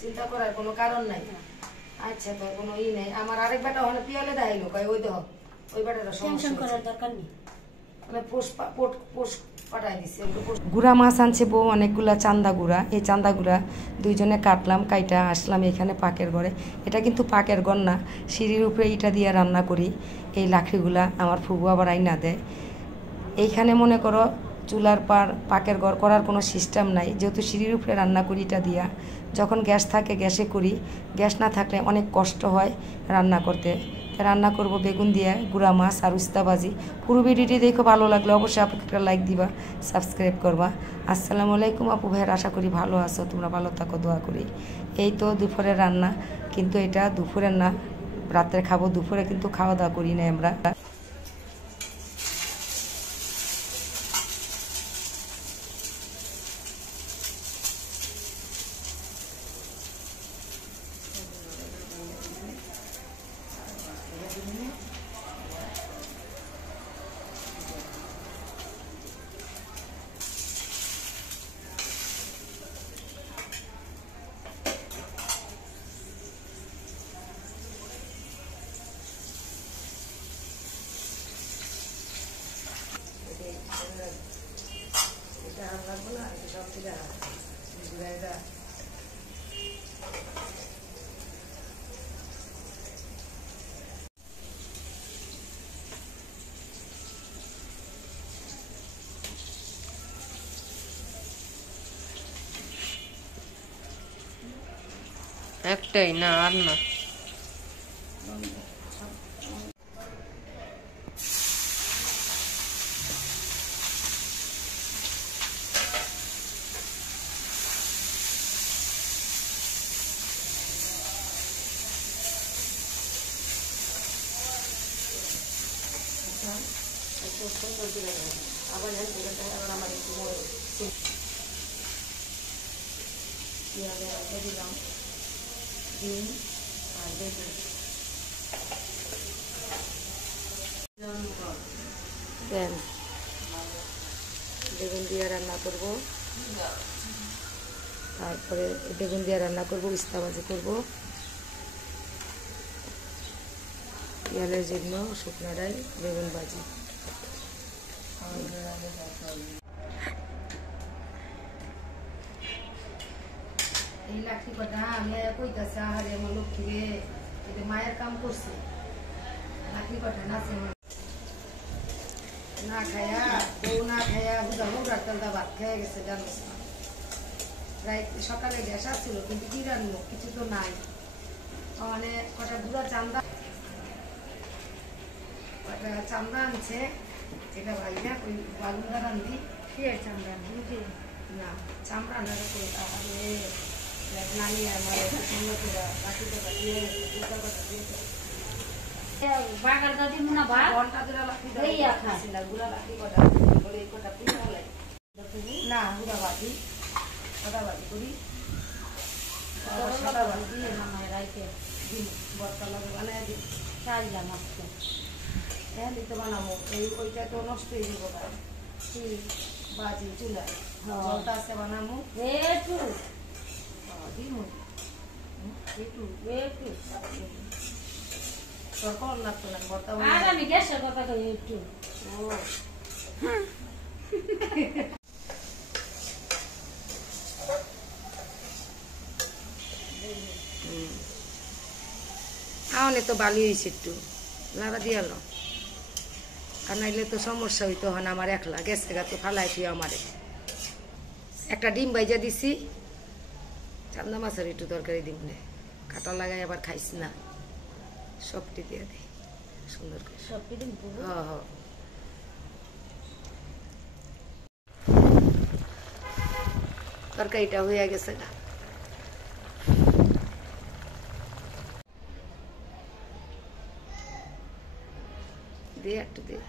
চিন্তা করার কোনো কারণ নাই। আচ্ছা তো কোনো ই নেই। আমার আরেক বেটা ওখানে পিয়ালে দেখাইলো কয় ওই দেখ ওই বেটাটা সমস্যা করার দরকার নেই, মানে পোষ পাঠাই দিছে। গুড়া মাছ আনছে বউ অনেকগুলা চান্দা গুড়া। এই চান্দা গুড়া দুইজনে কাটলাম, কাইটা আসলাম এখানে পাকের ঘরে। এটা কিন্তু পাকের ঘর না, সিঁড়ির উপরে ইটা দিয়ে রান্না করি। এই লাকড়িগুলা আমার ফুবু আবার আইনা দেয়। এইখানে মনে করো চুলার পাকের ঘর করার কোনো সিস্টেম নাই, যেহেতু সিঁড়ির উপরে রান্না করি ইটা দিয়া। যখন গ্যাস থাকে গ্যাসে করি, গ্যাস না থাকলে অনেক কষ্ট হয় রান্না করতে। রান্না করব বেগুন দিয়ে গুঁড়া মাছ আর উস্তা ভাজি। পুরো ভিডিওটি দেখো, ভালো লাগলে অবশ্যই আপনি একটা লাইক দিবা, সাবস্ক্রাইব করবা। আসসালামু আলাইকুম আপু ভাইয়ের, আশা করি ভালো আছো, তোমরা ভালো থাকো, দোয়া করি। এই তো দুপুরের রান্না, কিন্তু এটা দুপুরের না, রাত্রে খাবো। দুপুরে কিন্তু খাওয়া দাওয়া করি না আমরা। একটাই না, আর না। আবার আমার একটু দিলাম ডিম আর বেগুন। বেগুন দিয়ে রান্না করব, তারপরে বেগুন দিয়ে রান্না করব, উস্তা ভাজি করবো, পিয়ালের জন্য শুকনো ডাল, বেগুন ভাজি। এই লাঠি কটা আমি কইতাছে আহারে আমার লক্ষ্মীরে, এটা মায়ের কাম করছে। লাঠি কটা নাচে না খায়া, বউ না খায়া হুদা হুদার তেলদা ভাত খেয়ে গেছে, জানিস না। রাত সকালে গ্যাস আসছিল, কিন্তু কি রান্নো কিছু তো নাই। মানে কটা গুঁড়া চান্দা, কটা চান্দা আনছে, এটা ভাইয়া ওই বালুদা রান্ধি। কি আর চামড়া না, চামড়া না নানি আমার লাঠিটা দিয়ে বাগার দাদি মুনা ভাত ঘন্টা ধরে লাঠি না, গুড়া লাঠি কটা বলে এই কটা পিঠা লাই না, গুড়া ভাজি কটা ভাজি করি, সাদা ভাজি দিয়ে নামায় রাইতে দিন বর্তা লাগে বানায় দিই। চাইলাম আজকে হ্যাঁ দিতে বানাবো, ওইটা তো নষ্ট হয়ে যাবো না। বাজি চুলায় জলটা আছে বানাবো একটু দিমু একটু একটু তখন লাগতো না বর্তা। আমি গ্যাসের কথা কই একটু। ও আওনে তো ভালোই হয়েছে, একটু নাড়া দিয়ে এলো। আর নাইলে তো সমস্যা হইতো হন আমার, একলা গেছে গা তো ফালাই তুই আমারে। একটা ডিম ভাইজা দিছি, চান্দা মাছের একটু তরকারি দিব না, কাটা লাগাই আবার খাইস না, সবটি দিয়ে দিই সুন্দর করে সবটি দিন। হ্যাঁ তরকারিটা হয়ে গেছে গা। দিয়ে একটু দিয়ে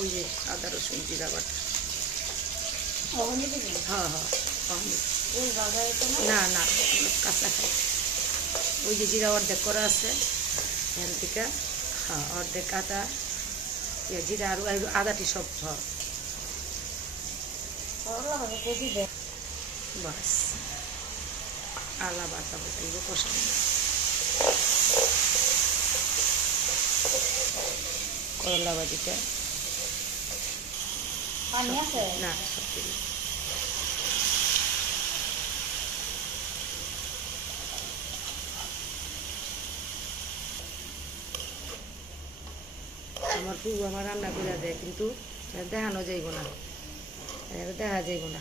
ওই যে আদা রসুন জিরা বাটা। হ্যাঁ না না কাঁচা খাই। ওই যে জিরা অর্ধেক করা আছে এখান থেকে, হ্যাঁ অর্ধেক আদা জিরা আর আদাটি সব বাস আলা বাতা বাতাইব কষানো করলা ভাজিটা না সব দিবি। আমার পূর্ব আমার রান্না করে দেয় কিন্তু দেখানো যাইব না, দেখা যাইব না।